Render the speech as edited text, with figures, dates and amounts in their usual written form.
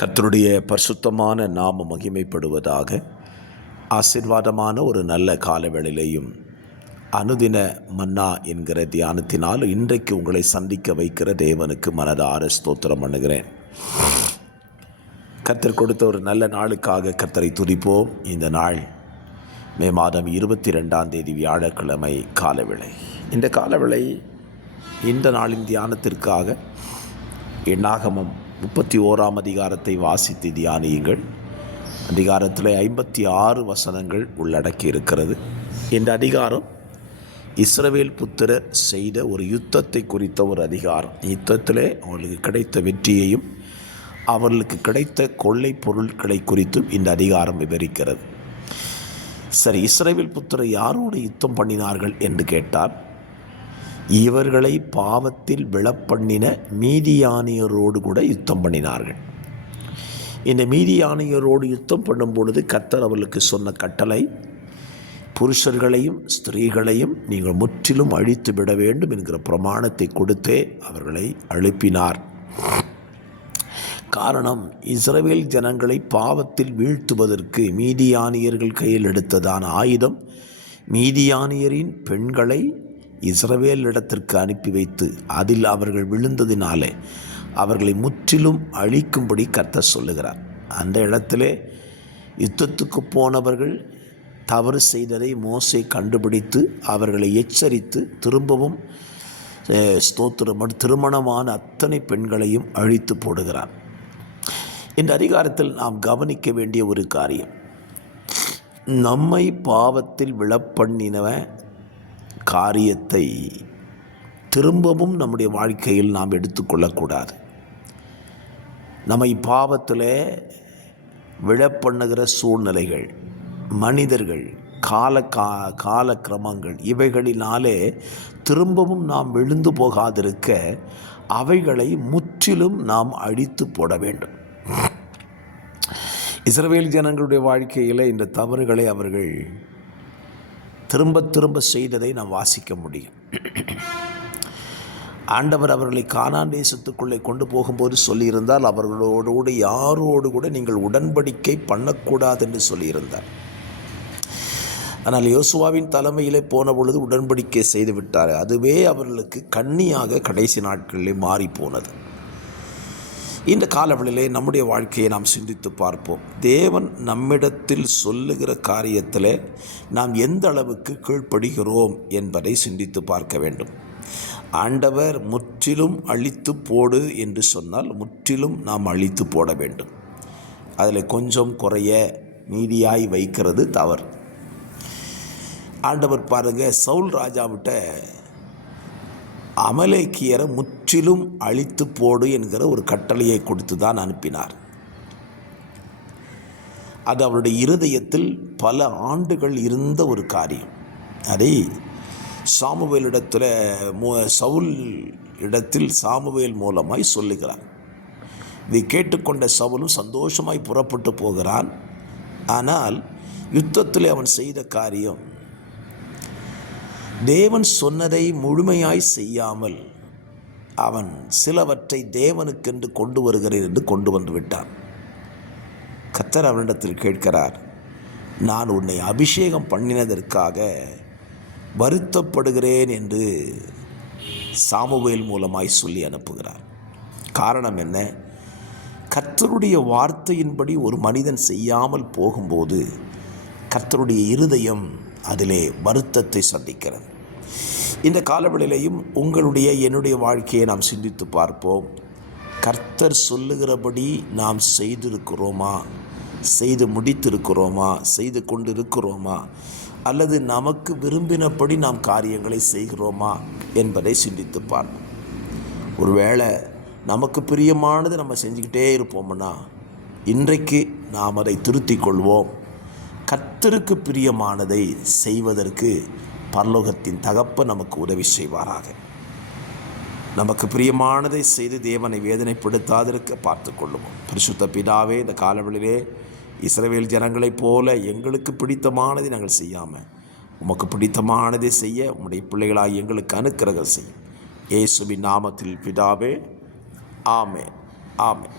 கர்த்தருடைய பரிசுத்தமான நாம மகிமைப்படுவதாக. ஆசீர்வாதமான ஒரு நல்ல காலவேளையிலையும் அனுதின மன்னா என்கிற தியானத்தினால் இன்றைக்கு உங்களை சந்திக்க வைக்கிற தேவனுக்கு மனதார ஸ்தோத்திரம் பண்ணுகிறேன். கர்த்தர் கொடுத்த ஒரு நல்ல நாளுக்காக கர்த்தரை துதிப்போம். இந்த நாள் மே மாதம் 22 வியாழக்கிழமை காலவேளை. இந்த காலவேளை இந்த நாளின் தியானத்திற்காக எண்ணாகமம் 31 அதிகாரத்தை வாசித்து தியானியுங்கள். அதிகாரத்தில் 56 வசனங்கள் உள்ளடக்கி இருக்கிறது. இந்த அதிகாரம் இஸ்ரவேல் புத்திரர் செய்த ஒரு யுத்தத்தை குறித்த ஒரு அதிகாரம். யுத்தத்திலே அவர்களுக்கு கிடைத்த வெற்றியையும் அவர்களுக்கு கிடைத்த கொள்ளை பொருட்களை குறித்தும் இந்த அதிகாரம் விவரிக்கிறது. சரி, இஸ்ரவேல் புத்திரர் யாரோடு யுத்தம் பண்ணினார்கள் என்று கேட்டால், இவர்களை பாவத்தில் விழப்பண்ணின மீதியானியரோடு கூட யுத்தம் பண்ணினார்கள். இந்த மீதியானியரோடு யுத்தம் பண்ணும் பொழுது கர்த்தர் அவர்களுக்கு சொன்ன கட்டளை, புருஷர்களையும் ஸ்திரீகளையும் நீங்கள் முற்றிலும் அழித்து விட வேண்டும் என்கிற பிரமாணத்தை கொடுத்தே அவர்களை அழுப்பினார். காரணம், இஸ்ரவேல் ஜனங்களை பாவத்தில் வீழ்த்துவதற்கு மீதியானியர்கள் கையில் எடுத்ததான ஆயுதம் மீதியானியரின் பெண்களை இஸ்ரவேல் இடத்திற்கு அனுப்பி வைத்து அதில் அவர்கள் விழுந்ததினாலே அவர்களை முற்றிலும் அழிக்கும்படி கர்த்தர் சொல்லுகிறார். அந்த இடத்திலே யுத்தத்துக்கு போனவர்கள் தவறு செய்ததை மோசே கண்டுபிடித்து அவர்களை எச்சரித்து திரும்பவும் திருமணமான அத்தனை பெண்களையும் அழித்து போடுகிறார். இந்த அதிகாரத்தில் நாம் கவனிக்க வேண்டிய ஒரு காரியம், நம்மை பாவத்தில் விழப்பண்ணினவன் காரியத்தை திரும்பவும் நம்முடைய வாழ்க்கையில் நாம் எடுத்துக்கொள்ளக்கூடாது. நம்மை பாவத்தில் விழப்பண்ணுகிற சூழ்நிலைகள், மனிதர்கள், காலக்கிரமங்கள் இவைகளினாலே திரும்பவும் நாம் விழுந்து போகாதிருக்க அவைகளை முற்றிலும் நாம் அழித்து போட வேண்டும். இஸ்ரவேல் ஜனங்களுடைய வாழ்க்கையில் இந்த தவறுகளை அவர்கள் திரும்ப செய்ததை நாம் வாசிக்க முடியும். ஆண்டவர் அவர்களை கானான் தேசத்துக்குள்ளே கொண்டு போகும்போது சொல்லியிருந்தால், அவர்களோடு யாரோடு கூட நீங்கள் உடன்படிக்கை பண்ணக்கூடாது என்று சொல்லியிருந்தார். ஆனால் யோசுவாவின் தலைமையிலே போன பொழுது உடன்படிக்கை செய்து விட்டார். அதுவே அவர்களுக்கு கண்ணியாக கடைசி நாட்களிலே மாறி போனது. இந்த காலவெளியிலே நம்முடைய வாழ்க்கையை நாம் சிந்தித்து பார்ப்போம். தேவன் நம்மிடத்தில் சொல்லுகிற காரியத்தில் நாம் எந்த அளவுக்கு கீழ்ப்படுகிறோம் என்பதை சிந்தித்து பார்க்க வேண்டும். ஆண்டவர் முற்றிலும் அழித்து போடு என்று சொன்னால் முற்றிலும் நாம் அழித்து போட வேண்டும். அதில் கொஞ்சம் குறைய மீதியாய் வைக்கிறது தவறு. ஆண்டவர் பாருங்க, சவுல் ராஜாவிட்ட அமலேக்கியரை முற்றிலும் அழித்து போடு என்கிற ஒரு கட்டளையை கொடுத்து தான் அனுப்பினார். அது அவருடைய இருதயத்தில் பல ஆண்டுகள் இருந்த ஒரு காரியம். அதை சவுல் இடத்தில் சாமுவேல் மூலமாய் சொல்லுகிறார். இதை கேட்டுக்கொண்ட சவுலும் சந்தோஷமாய் புறப்பட்டு போகிறான். ஆனால் யுத்தத்தில் அவன் செய்த காரியம், தேவன் சொன்னதை முழுமையாய் செய்யாமல் அவன் சிலவற்றை தேவனுக்கென்று கொண்டு வருகிறேன் என்று கொண்டு வந்து விட்டான். கர்த்தர் அவனிடத்தில் கேட்கிறார், நான் உன்னை அபிஷேகம் பண்ணினதற்காக வருத்தப்படுகிறேன் என்று சாமுவேல் மூலமாய் சொல்லி அனுப்புகிறார். காரணம் என்ன? கர்த்தருடைய வார்த்தையின்படி ஒரு மனிதன் செய்யாமல் போகும்போது கர்த்தருடைய இருதயம் அதிலே வருத்தத்தை சந்திக்கிறது. இந்த காலவெளியிலையும் உங்களுடைய என்னுடைய வாழ்க்கையை நாம் சிந்தித்து பார்ப்போம். கர்த்தர் சொல்லுகிறபடி நாம் செய்திருக்கிறோமா, செய்து முடித்திருக்கிறோமா, செய்து கொண்டிருக்கிறோமா, அல்லது நமக்கு விரும்பினபடி நாம் காரியங்களை செய்கிறோமா என்பதை சிந்தித்து பார்ப்போம். ஒருவேளை நமக்கு பிரியமானது நம்ம செஞ்சுக்கிட்டே இருப்போம்னா இன்றைக்கு நாம் அதை திருத்திக் கொள்வோம். கர்த்தருக்கு பிரியமானதை செய்வதற்கு பரலோகத்தின் தகப்பன் நமக்கு உதவி செய்வாராக. நமக்கு பிரியமானதை செய்து தேவனை வேதனைப்படுத்தாதிருக்க பார்த்து கொள்ளுவோம். பரிசுத்த பிதாவே, இந்த காலவெளியிலே இஸ்ரவேல் ஜனங்களைப் போல எங்களுக்கு பிடித்தமானதை நாங்கள் செய்யாமல் உமக்கு பிடித்தமானதை செய்ய உம்முடைய பிள்ளைகளாக எங்களுக்கு அனுக்கிரகம் செய்யும். இயேசுவின் நாமத்தில் பிதாவே, ஆமென், ஆமென்.